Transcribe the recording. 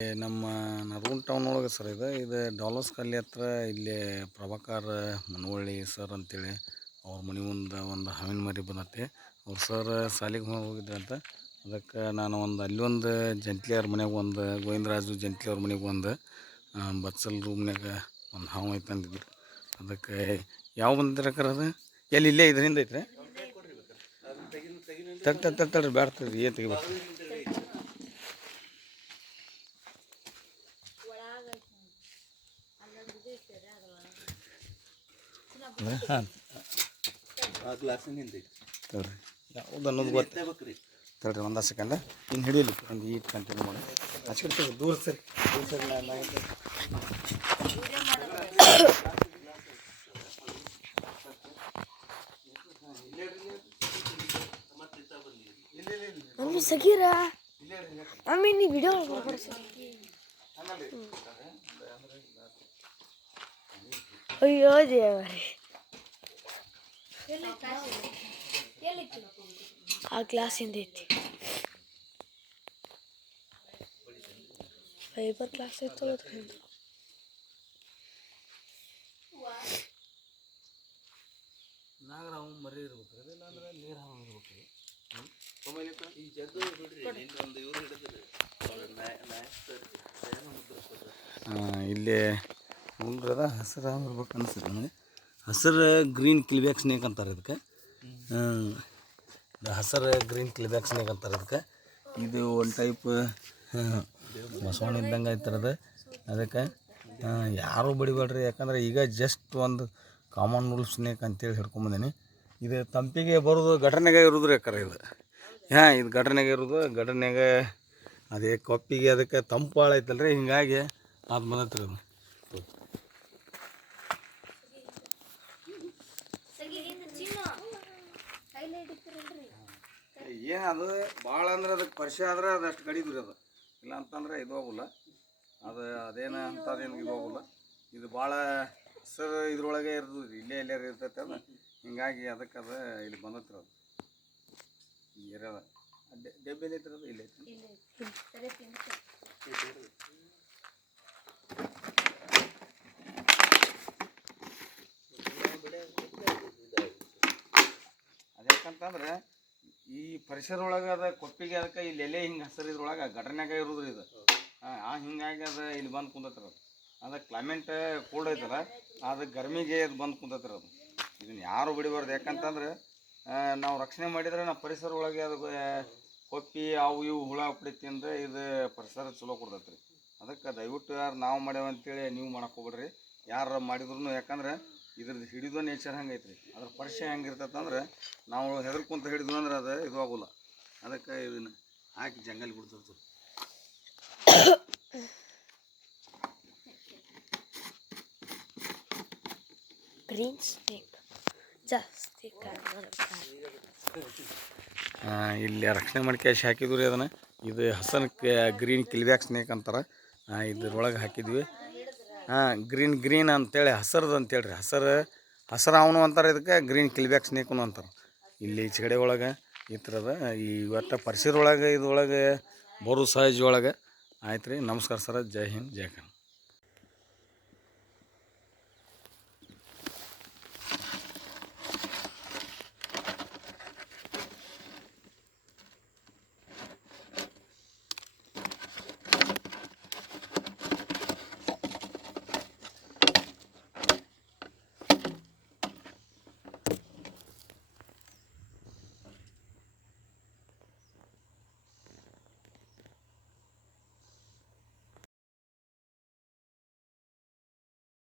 ನಮ್ಮ ನರಗುಂದ ಟೌನ್ ಒಳಗೆ ಸರ್ ಇದು ಡಾಲರ್ಸ್ ಕಾಲನಿ ಹತ್ರ ಇಲ್ಲಿ ಪ್ರಭಾಕರ್ ಮನವಳ್ಳಿ ಸರ್ ಅಂತೇಳಿ ಅವ್ರ ಮನೆ ಮುಂದೆ ಒಂದು ಹಾವಿನ ಮರಿ ಬಂದೈತಿ. ಅವ್ರು ಸರ್ ಶಾಲೆಗೆ ಹೋಗಿದ್ರಂತ. ಅದಕ್ಕೆ ನಾನು ಅಲ್ಲಿ ಒಂದು ಜಂಟ್ಲಿಯವ್ರ ಮನೆಗೆ ಒಂದು ಗೋವಿಂದರಾಜು ಜಂಟ್ಲಿಯವ್ರ ಮನೆಗೆ ಒಂದು ಬಚ್ಚಲ್ ರೂಮ್ನಾಗ ಒಂದು ಹಾವು ಐತೆ ಅಂದಿದ್ರು. ಅದಕ್ಕೆ ಯಾವ ಬಂದಿರಕ್ಕಾರ ಅದು ಎಲ್ಲಿ ಇಲ್ಲೇ ಇದರಿಂದ ಐತ್ರಿ ತಟ್ಟರಿ ಬ್ಯಾಡ್ತದ್ರಿ ಏನು ತೆಗಿಬೇಕು. ಹಾಂ ತಡ್ರಿ ಯಾವ್ದು ಅನ್ನೋದು ಗೊತ್ತೇಬೇಕ್ರಿ. ತಡ್ರಿ ಒಂದು ಸೆಕೆಂಡ ಇನ್ನು ಹಿಡಿಯಲಿ ಒಂದು ಈಟ್ ಕಂಟಿನ್ಯೂ ಮಾಡಿ ಹಚ್ಕೊಡ್ತೀವಿ. ದೂರ ಸರಿ ಮಮ್ಮಿ ಸಗೀರಾ ಮಮ್ಮಿ ನೀ ವಿಡಿಯೋ ಅಯ್ಯೋ ದೇವರೇ ಆ ಕ್ಲಾಸಿಂದ ಐತಿ ಫೈಬರ್ ಕ್ಲಾಸ್ ಐತೋ ಅದ್ರಿಂದ ನಾಗರಾವ್ ಮರಿ ಇರ್ಬೇಕು ಇಲ್ಲಾಂದ್ರೆ ನೀರು ಹಾವು ಇರ್ಬೇಕು. ಇಲ್ಲಿ ಮುಂಡ್ರದ ಹಸಿರು ಇರ್ಬೇಕು ಅನಿಸುತ್ತೆ ನನಗೆ. ಹಸಿರು ಗ್ರೀನ್ ಕಿಲ್ಬ್ಯಾಕ್ ಸ್ನೇಕ್ ಅಂತಾರೆ ಇದಕ್ಕೆ. ಹಸಿರು ಗ್ರೀನ್ ಕಿಲ್ಬ್ಯಾಕ್ ಸ್ನೇಕ್ ಅಂತಾರೆ ಇದಕ್ಕೆ. ಇದು ಒಂದು ಟೈಪ್ ಬಸವಣ್ಣ ಇದ್ದಂಗೆ ಐತಿರೋದು. ಅದಕ್ಕೆ ಯಾರೂ ಬಡಿಬೇಡ್ರಿ, ಯಾಕಂದ್ರೆ ಈಗ ಜಸ್ಟ್ ಒಂದು ಕಾಮನ್ ರೂಲ್ ಸ್ನೇಕ್ ಅಂತೇಳಿ ಹಿಡ್ಕೊಂಬಂದೇನಿ. ಇದು ತಂಪಿಗೆ ಬರೋದು ಘಟನೆಗೆ ಇರೋದು ಯಾಕಂದ್ರೆ ಇದು ಇದು ಘಟನೆಗೆ ಇರೋದು ಘಟನೆಗೆ ಅದೇ ಕೊಪ್ಪಿಗೆ ಅದಕ್ಕೆ ತಂಪು ಭಾಳ ಐತಲ್ರಿ, ಹಿಂಗಾಗಿ ಅದು ಬಂದತ್ರಿ ಅದು. ಏನು ಅದು ಭಾಳ ಅಂದ್ರೆ ಅದಕ್ಕೆ ಪರಿಚಯ ಆದ್ರೆ ಅದಷ್ಟು ಕಡಿದ್ರಿ ಅದು. ಇಲ್ಲ ಅಂತಂದ್ರೆ ಇದು ಹೋಗಲ್ಲ ಅದು. ಅದೇನು ಅಂಥದ್ದೇನು ಇದು ಹೋಗಲ್ಲ. ಇದು ಭಾಳ ಸರ್ ಇದ್ರೊಳಗೆ ಇರೋದು ಇಲ್ಲೇ ಇರ್ತೈತೆ ಅದು. ಹಿಂಗಾಗಿ ಅದಕ್ಕೆ ಅದು ಇಲ್ಲಿ ಬಂದತ್ರಿ ಅದು ಇರೋದ ಡೆಬ್ಬೆಲ್ಲಿ ಐತಿರೋದು ಇಲ್ಲಿ ಐತಿ. ಅದ್ಯಾಕಂತಂದ್ರೆ ಈ ಪರಿಸರ ಒಳಗೆ ಅದ ಕೊಪ್ಪಿಗೆ ಅದಕ್ಕೆ ಇಲ್ಲಿ ಎಲೆ ಹಿಂಗೆ ಹಸಿರು ಇದ್ರೊಳಗೆ ಘಟನೆಗೆ ಇರೋದ್ರಿ ಇದು. ಹಿಂಗಾಗಿ ಅದು ಇಲ್ಲಿ ಬಂದು ಕುಂದತ್ರ ಅದು. ಅದಕ್ಕೆ ಕ್ಲೈಮೇಟ್ ಕೋಲ್ಡ್ ಐತಲ್ಲ, ಅದು ಗರ್ಮಿಗೆ ಅದು ಬಂದು ಕುಂದತ್ರ ಅದು. ಇದನ್ನು ಯಾರು ಬಿಡಬಾರ್ದು, ಯಾಕಂತಂದ್ರೆ ನಾವು ರಕ್ಷಣೆ ಮಾಡಿದರೆ ನಾವು ಪರಿಸರ ಒಳಗೆ ಅದು ಕೊಪ್ಪಿ ಅವು ಇವು ಹುಳ ಪಡಿ ತಿಂದರೆ ಇದು ಪರಿಸರ ಚಲೋ ಕೊಡ್ತೈತೆ ರೀ. ಅದಕ್ಕೆ ದಯವಿಟ್ಟು ಯಾರು ನಾವು ಮಾಡ್ಯಾವ ಅಂತೇಳಿ ನೀವು ಮಾಡಕ್ಕೆ ಹೋಗ್ಬೇಡ್ರಿ, ಯಾರು ಮಾಡಿದ್ರು. ಯಾಕಂದ್ರೆ ಇದ್ರದ್ದು ಹಿಡಿದೋ ನೇಚರ್ ಹಂಗೆ ಐತ್ರಿ. ಅದ್ರ ಪರಿಚಯ ಹೆಂಗಿರ್ತೈತೆ ಅಂದ್ರೆ ನಾವು ಹೆದರ್ಕೊಂತ ಹಿಡಿದ್ವಿ ಅಂದ್ರೆ ಅದು ಇದು ಆಗೋಲ್ಲ. ಅದಕ್ಕೆ ಇದನ್ನು ಹಾಕಿ ಜಂಗಲ್ ಬಿಡ್ತಿರ್ತೀವಿ. ಗ್ರೀನ್ ಸ್ನೇಕ್ ಜಾಸ್ತಿ ಇಲ್ಲಿ ರಕ್ಷಣೆ ಮಾಡಿ ಕ್ಯಾಶ್ ಹಾಕಿದ್ವಿ ರೀ ಅದನ್ನು. ಇದು ಹಸನ್ ಗ್ರೀನ್ ಕಿಲ್ಬ್ಯಾಕ್ ಸ್ನೇಕ್ ಅಂತಾರೆ. ಇದ್ರೊಳಗೆ ಹಾಕಿದ್ವಿ. ಗ್ರೀನ್ ಅಂತೇಳಿ ಹಸರದು ಅಂತೇಳಿ ರೀ. ಹಸರು ಅವನು ಅಂತಾರೆ ಇದಕ್ಕೆ, ಗ್ರೀನ್ ಕಿಲ್ಬ್ಯಾಕ್ ಸ್ನೇಕ್ನು ಅಂತಾರೆ. ಇಲ್ಲಿ ಈಚೆಗಡೆ ಒಳಗೆ ಈ ಥರದ ಇವತ್ತು ಪರಿಸರ ಒಳಗೆ ಇದ್ರೊಳಗೆ ಬರೋ ಸಹಜ ಒಳಗೆ ಆಯ್ತು ರೀ. ನಮಸ್ಕಾರ ಸರ್, ಜೈ ಹಿಂದ್ ಜೈ ಕನ್ನಡ.